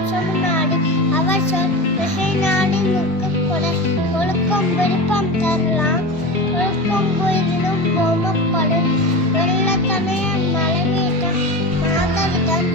உச்சம் நாடி அவர் சொல் மிகை நாடி முக்கு கொடை ஒழுக்கம் விருப்பம் தரலாம் ஒழுக்கம் போயினும் பொம்மப்படும் வெள்ளத்தனையன் மலைவீட்டம் மாதவிதன்